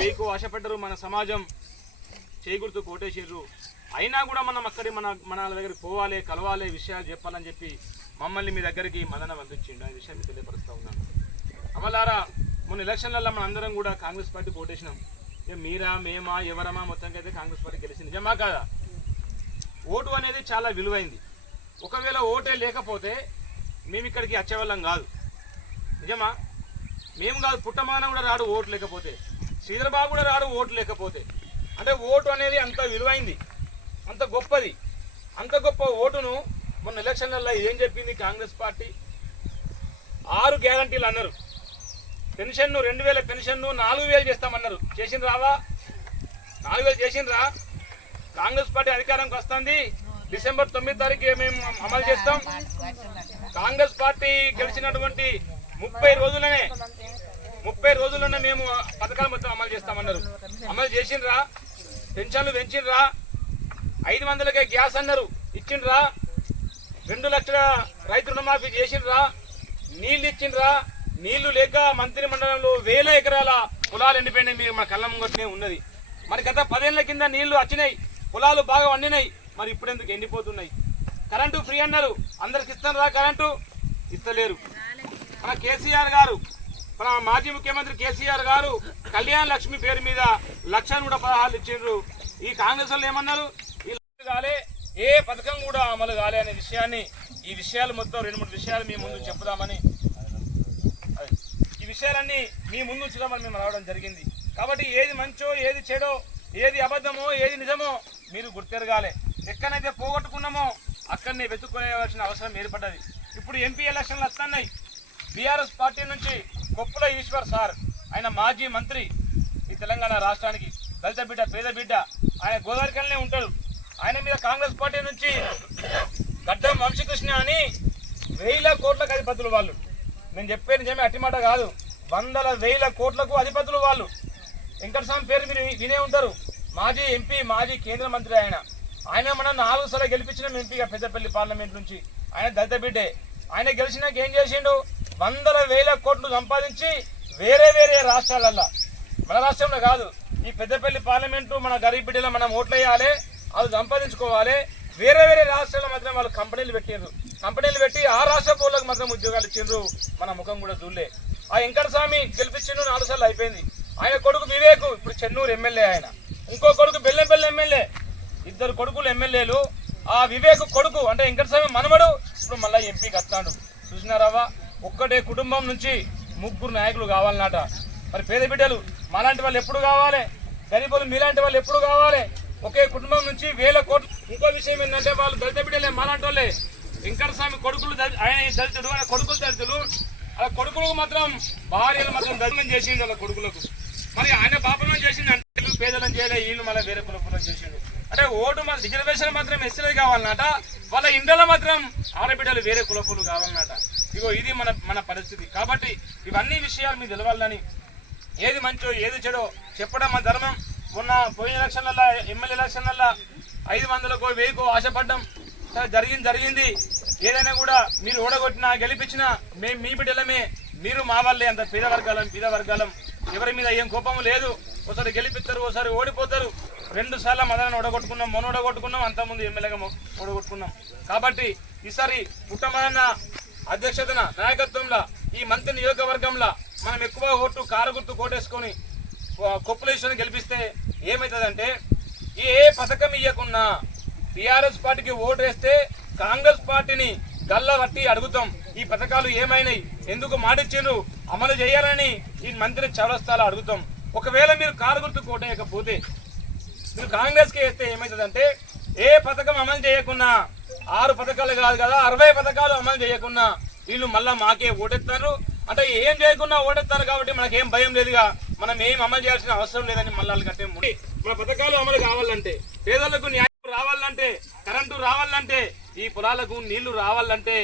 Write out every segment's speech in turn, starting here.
వెయ్యికో ఆశపడ్డరు, మన సమాజం చేకూరుతూ కోటేశ్వరు. అయినా కూడా మనం అక్కడి మన దగ్గరికి పోవాలి, కలవాలి, విషయాలు చెప్పాలని చెప్పి మమ్మల్ని మీ దగ్గరికి మదన పంపించిండు. ఈ విషయాన్ని తెలియపరుస్తూ ఉన్నాను. అమలారా, మొన్న ఎలక్షన్లలో మన అందరం కూడా కాంగ్రెస్ పార్టీ ఓటేసినాం. మీరా మేమా ఎవరమా మొత్తానికి అయితే కాంగ్రెస్ పార్టీ గెలిచింది. నిజమా కాదా? ఓటు అనేది చాలా విలువైంది. ఒకవేళ ఓటే లేకపోతే మేము ఇక్కడికి వచ్చేవాళ్ళం కాదు. నిజమా? మేము కాదు, పుట్టమానం కూడా రాడు ఓటు లేకపోతే, శ్రీధరబాబు కూడా రాడు ఓటు లేకపోతే. అంటే ఓటు అనేది అంత విలువైంది, అంత గొప్పది. అంత గొప్ప ఓటును మొన్న ఎలక్షన్లలో ఏం చెప్పింది కాంగ్రెస్ పార్టీ? 6 గ్యారంటీలు అన్నారు. పెన్షన్ను 2000 పెన్షన్ను 4000 చేస్తామన్నారు. చేసింది రావా? 4000 చేసిండ్రా? కాంగ్రెస్ పార్టీ అధికారంకి వస్తుంది. డిసెంబర్ 9వ తారీఖు మేము అమలు చేస్తాం. కాంగ్రెస్ పార్టీ గెలిచినటువంటి 30 రోజుల్లోనే మేము పథకాలు మొత్తం అమలు చేస్తామన్నారు. అమలు చేసిండ్రా? పెన్షన్లు పెంచిండ్రా? 500కే గ్యాస్ అన్నారు, ఇచ్చిండ్రా? 2 లక్షల రైతు రుణమాఫీ చేసిండ్రా? నీళ్లు ఇచ్చిండ్రా? నీళ్లు లేక మంత్రి మండలంలో 1000 ఎకరాల పొలాలు ఎండిపోయినాయి. మీరు మన కళ్ళ ముంగట్నే ఉన్నది. మరి గత 10 ఏళ్ల కింద నీళ్లు వచ్చినాయి, పొలాలు బాగా వండినాయి. మరి ఇప్పుడెందుకు ఎండిపోతున్నాయి? కరెంటు ఫ్రీ అన్నారు, అందరికి ఇస్తారా? కరెంటు ఇస్తలేరు. మన కేసీఆర్ గారు, మన మాజీ ముఖ్యమంత్రి కేసీఆర్ గారు కళ్యాణ లక్ష్మి పేరు మీద 1,116 ఇచ్చిండ్రు. ఈ కాంగ్రెస్ వాళ్ళు ఏమన్నారు? ఈ కాలే, ఏ పథకం కూడా అమలు కాలే అనే విషయాన్ని, ఈ విషయాలు మొత్తం 2-3 విషయాలు మీ ముందు చెప్పుదామని, ఈ విషయాలన్నీ మీ ముందు ఉంచుదామని మేము రావడం జరిగింది. కాబట్టి ఏది మంచో, ఏది చెడో, ఏది అబద్ధమో, ఏది నిజమో మీరు గుర్తెరగాలి. ఎక్కడైతే పోగొట్టుకున్నామో అక్కడనే వెతుక్కునేవలసిన అవసరం ఏర్పడ్డది. ఇప్పుడు ఎంపీ ఎలక్షన్లు వస్తున్నాయి. బీఆర్ఎస్ పార్టీ నుంచి కొప్పుల ఈశ్వర్ సార్, ఆయన మాజీ మంత్రి ఈ తెలంగాణ రాష్ట్రానికి, దళిత బిడ్డ, పేద బిడ్డ, ఆయన గోదావరికల్నే ఉంటాడు. ఆయన మీద కాంగ్రెస్ పార్టీ నుంచి గడ్డం వంశీకృష్ణ అని 1000 కోట్లకు అధిపతులు వాళ్ళు. నేను చెప్పే నిజమే, అట్టి మాట కాదు. 100,000 కోట్లకు అధిపతులు వాళ్ళు. వెంకటస్వామి పేరు మీరు వినే ఉంటారు. మాజీ ఎంపీ, మాజీ కేంద్ర మంత్రి. ఆయన మనం 4 సార్లు గెలిపించిన ఎంపీగా పెద్దపల్లి పార్లమెంట్ నుంచి. ఆయన దళిత బిడ్డే. ఆయన గెలిచినాక ఏం చేసిండు? 100,000 కోట్లు సంపాదించి వేరే వేరే రాష్ట్రాలల్లో, మన రాష్ట్రంలో కాదు, ఈ పెద్దపల్లి పార్లమెంటు మన గరీబ్ బిడ్డలో మనం ఓట్లు వేయాలి, అది సంపాదించుకోవాలి. వేరే వేరే రాష్ట్రాల మాత్రం వాళ్ళు కంపెనీలు పెట్టిండ్రు. కంపెనీలు పెట్టి ఆ రాష్ట్ర పౌరులకు మాత్రం ఉద్యోగాలు ఇచ్చిండ్రు. మన ముఖం కూడా చూడలే. ఆ వెంకటస్వామి గెలిపించిండు, 4 సార్లు అయిపోయింది. ఆయన కొడుకు వివేక్ ఇప్పుడు చెన్నూరు ఎమ్మెల్యే. ఆయన ఇంకో కొడుకు బెల్లంపల్లి ఎమ్మెల్యే. 2 కొడుకులు ఎమ్మెల్యేలు. ఆ వివేక్ కొడుకు అంటే వెంకటస్వామి మనమడు ఇప్పుడు మళ్ళీ ఎంపీకి వస్తాడు. చూసినారావా? ఒక్కటే కుటుంబం నుంచి 3 నాయకులు కావాలన్నట. మరి పేద బిడ్డలు మాలాంటి వాళ్ళు ఎప్పుడు కావాలి? గరీబులు మీలాంటి వాళ్ళు ఎప్పుడు కావాలి? ఒకే కుటుంబం నుంచి 1000 కోట్లు. ఇంకో విషయం ఏంటంటే వాళ్ళు దళిత బిడ్డలే, మాలాంటి వాళ్ళే. వెంకటస్వామి కొడుకులు ఆయన దళితుడు, ఆయన కొడుకులు దళితులు. అలా కొడుకులకు మాత్రం భార్యలు మాత్రం దళితం చేసిండు వాళ్ళ కొడుకులకు. మరి ఆయన పాపనం చేసిండు అంటే పేదలను చేయలే, వీళ్ళు మళ్ళీ వేరే కులం చేసిండు. అంటే ఓటు మన రిజర్వేషన్ మాత్రం ఎస్సీలది కావాలన్నట, వాళ్ళ ఇండ్లలో మాత్రం ఆడబిడ్డలు వేరే కులపులు కావాలన్నట. ఇగో ఇది మన పరిస్థితి. కాబట్టి ఇవన్నీ విషయాలు మీకు తెలవాలని, ఏది మంచో ఏది చెడో చెప్పడం మా ధర్మం. మొన్న పోయిన ఎలక్షన్లలో, ఎమ్మెల్యే ఎలక్షన్లలో 500కో 1000కో ఆశపడ్డం. జరిగింది. ఏదైనా కూడా మీరు ఓడగొట్టినా గెలిపించినా మేము మీ బిడ్డలమే, మీరు మా వాళ్ళే. అంత పేద వర్గాలం ఎవరి మీద ఏం కోపం లేదు. ఒకసారి గెలిపిస్తారు, ఒకసారి ఓడిపోతారు. 2 సార్లు మదనని ఓడగొట్టుకున్నాం, మొన్న ఓడగొట్టుకున్నాం, అంతకుముందు ఎమ్మెల్యేగా ఓడగొట్టుకున్నాం. కాబట్టి ఈసారి పుట్టమన్న అధ్యక్షతన నాయకత్వంలో ఈ మంత్రి నియోజకవర్గంలో మనం ఎక్కువ ఓటు కారు గుర్తు కోటేసుకొని కొప్పులేశ్వరిని గెలిపిస్తే ఏమవుతుందంటే, ఏ పథకం ఇవ్వకున్నా టీఆర్ఎస్ పార్టీకి ఓటు వేస్తే కాంగ్రెస్ పార్టీని గల్లబట్టి అడుగుతాం. ఈ పథకాలు ఏమైనాయి, ఎందుకు మాటిచ్చిండ్రు, అమలు చేయాలని ఈ మంత్రి చౌరస్తాలో అడుగుతాం. ఒకవేళ మీరు కారు గుర్తు కోటేయకపోతే, మీరు కాంగ్రెస్కి వేస్తే ఏమవుతుందంటే, ఏ పథకం అమలు చేయకున్నా 6 పథకాలు కాదు కదా 60 పథకాలు అమలు చేయకున్నా వీళ్ళు మళ్ళీ మాకే ఓటెత్తారు. అంటే ఏం చేయకున్నా ఓటెత్తారు. కాబట్టి మనకేం భయం లేదుగా, మనం ఏం అమలు చేయాల్సిన అవసరం లేదని మళ్ళీ కట్టే. మన పథకాలు అమలు కావాలంటే, పేదలకు న్యాయం రావాలంటే, కరెంటు రావాలంటే, ఈ పొలాలకు నీళ్లు రావాలంటే,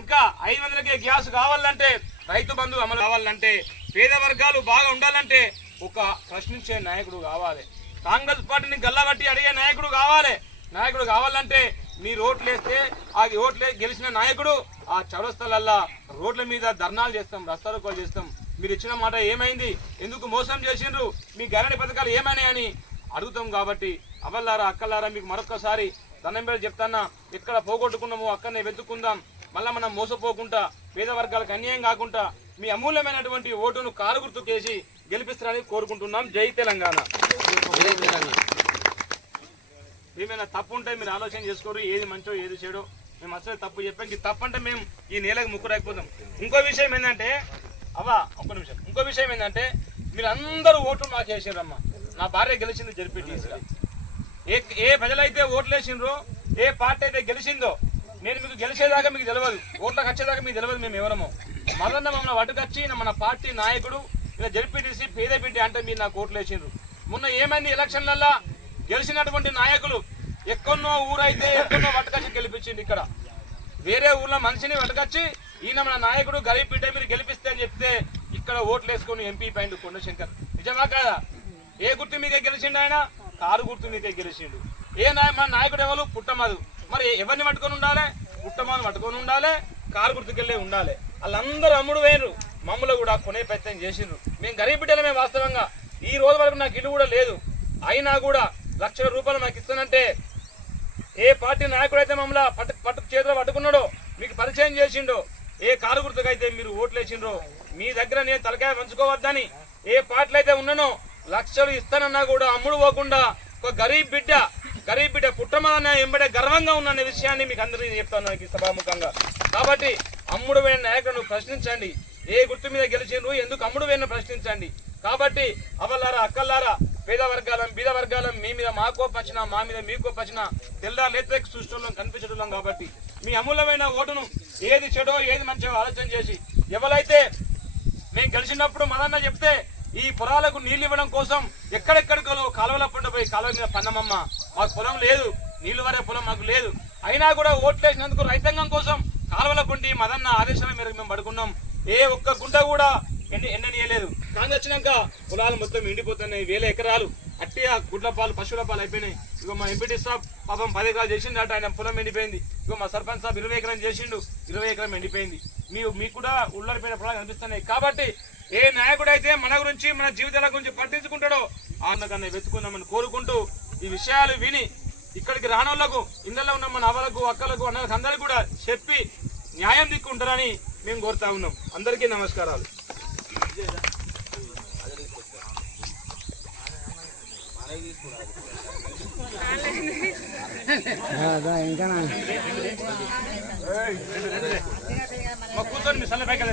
ఇంకా 500కే గ్యాస్ కావాలంటే, రైతు బంధు అమలు కావాలంటే, పేద వర్గాలు బాగా ఉండాలంటే ఒక ప్రశ్నించే నాయకుడు కావాలి. కాంగ్రెస్ పార్టీని గల్లబట్టి అడిగే నాయకుడు కావాలి. నాయకుడు కావాలంటే మీరు ఓట్లు వేస్తే ఆ ఓట్లు గెలిచిన నాయకుడు ఆ చౌరస్తాలల్లా రోడ్ల మీద ధర్నాలు చేస్తాం, రస్తారోకోలు చేస్తాం. మీరు ఇచ్చిన మాట ఏమైంది, ఎందుకు మోసం చేసిండ్రు, మీ గ్యారంటీ పథకాలు ఏమైనాయని అడుగుతాం. కాబట్టి అవల్లారా అక్కలారా మీకు మరొకసారి దండం పెట్టి చెప్తాన్నా, ఎక్కడ పోగొట్టుకున్నామో అక్కడనే వెతుక్కుందాం. మళ్ళీ మనం మోసపోకుండా పేద వర్గాలకు అన్యాయం కాకుండా మీ అమూల్యమైనటువంటి ఓటును కారు గుర్తుకేసి గెలిపిస్తారని కోరుకుంటున్నాం. జై తెలంగాణ. ఏమైనా తప్పు ఉంటే మీరు ఆలోచన చేసుకోరు, ఏది మంచో ఏది చెడో. మేము అసలు తప్పు చెప్పాం, ఈ తప్పు అంటే మేము ఈ నేలకు ముక్కు రాకపోతాం. ఇంకో విషయం ఏంటంటే ఒక్క నిమిషం, ఇంకో విషయం ఏంటంటే మీరు అందరూ ఓట్లు నాకు వేసారమ్మా. నా భార్య గెలిచింది జడ్పీటీసీగా. ఏ ప్రజలైతే ఓట్లు వేసిండ్రో, ఏ పార్టీ అయితే గెలిచిందో, నేను మీకు గెలిచేదాకా మీకు తెలియదు, ఓట్లకు వచ్చేదాకా మీకు తెలియదు మేము ఎవరమో. మరన్న మమ్మల్ని వటుకొచ్చి మన పార్టీ నాయకుడు ఇలా జడ్పీటీసీ పేద బిడ్డ అంటే మీరు నాకు ఓట్లు వేసిండ్రు. మొన్న ఏమైంది ఎలక్షన్లల్లో గెలిచినటువంటి నాయకులు ఎక్కడో ఊరైతే ఎక్కడో వటుకొచ్చి గెలిపించింది. ఇక్కడ వేరే ఊర్లో మనిషిని వటుకొచ్చి ఈయన మన నాయకుడు గరీబ్ బిడ్డ మీరు గెలిపిస్తే అని చెప్తే ఇక్కడ ఓట్లు వేసుకొని ఎంపీ పైన కొండశంకర్. నిజమా కాదా? ఏ గుర్తు మీదే గెలిచిండు ఆయన? కారు గుర్తు మీదే గెలిచిండు. మన నాయకుడు ఎవరు? పుట్టమధు. మరి ఎవరిని పట్టుకొని ఉండాలి? పుట్టమధు పట్టుకొని ఉండాలి, కారు గుర్తుకెళ్ళే ఉండాలి. వాళ్ళందరూ అమ్ముడు వేయరు, మమ్మల్ని కూడా కొనే ప్రయత్నం చేసిండ్రు. మేము గరీబ్ బిడ్డలమే. వాస్తవంగా ఈ రోజు వరకు నాకు ఇల్లు కూడా లేదు, అయినా కూడా లక్షల రూపాయలు మాకు ఇస్తానంటే ఏ పార్టీ నాయకుడు అయితే మమ్మల్ని పట్టు చేతిలో పట్టుకున్నాడో, మీకు పరిచయం చేసిండో, ఏ కారు గుర్తుకైతే మీరు ఓట్లు వేసిండ్రో, మీ దగ్గర నేను తలకాయ పంచుకోవద్దని ఏ పార్టీలు అయితే ఉన్నానో లక్షలు ఇస్తానన్నా కూడా అమ్ముడు పోకుండా ఒక గరీబ్ బిడ్డ పుట్టమన్న ఎంబడే గర్వంగా ఉన్న విషయాన్ని మీకు అందరికీ చెప్తాను సభాముఖంగా. కాబట్టి అమ్ముడు వేణ నాయకులను ప్రశ్నించండి. ఏ గుర్తు మీద గెలిచిండ్రు, ఎందుకు అమ్ముడు వేణ ప్రశ్నించండి. కాబట్టి అవల్లారా అక్కల్లారా, పేద వర్గాలం బీద వర్గాలం, మీ మీద మా కోపం వచ్చినా మా మీద మీ కోపం వచ్చినా తెల్లా లేతకు సృష్టిలో కనిపించడం. కాబట్టి మీ అమూల్యమైన ఓటును ఏది చెడో ఏది మంచిగా ఆలోచన చేసి, ఎవరైతే మేము గెలిచినప్పుడు మదన్న చెప్తే ఈ పొలాలకు నీళ్లు ఇవ్వడం కోసం ఎక్కడెక్కడికో కాలువల పంట పోయి కాలువ మీద పన్నమమ్మ, మాకు పొలం లేదు, నీళ్లు వరే పొలం మాకు లేదు, అయినా కూడా ఓట్లు వేసినందుకు రైతాంగం కోసం కాలువల పండి మదన్న ఆదేశాల మేరకు మేము పడుకున్నాం. ఏ ఒక్క గుంట కూడా ఎండనీయలేదు. కానీ వచ్చినాక పొలాలు మొత్తం ఎండిపోతున్నాయి, 1000 ఎకరాలు అట్టిగా గుడ్ల పాలు పశువుల పాలు అయిపోయినాయి. ఇగో మా ఎంపీటీ సాబ్ పాపం 10 ఎకరాలు చేసిండు అట, ఆయన పొలం ఎండిపోయింది. ఇగో మా సర్పంచ్ సాబ్ 20 ఎకరం చేసిండు, 20 ఎకరం ఎండిపోయింది. మీకు కూడా ఉళ్ళరిపోయిన పొలాలు కనిపిస్తున్నాయి. కాబట్టి ఏ నాయకుడైతే మన గురించి మన జీవితాల గురించి పట్టించుకుంటాడో ఆనకన్నా వెతుకుందామని కోరుకుంటూ ఈ విషయాలు విని ఇక్కడికి రానోళ్లకు, ఇందులో ఉన్న మన అవ్వలకు అక్కలకు అన్నలకు అందరికీ కూడా చెప్పి న్యాయం దిక్కుంటారని మేము కోరుతా ఉన్నాం. అందరికీ నమస్కారాలు. కూర్చొని మీ సల్ల పైకి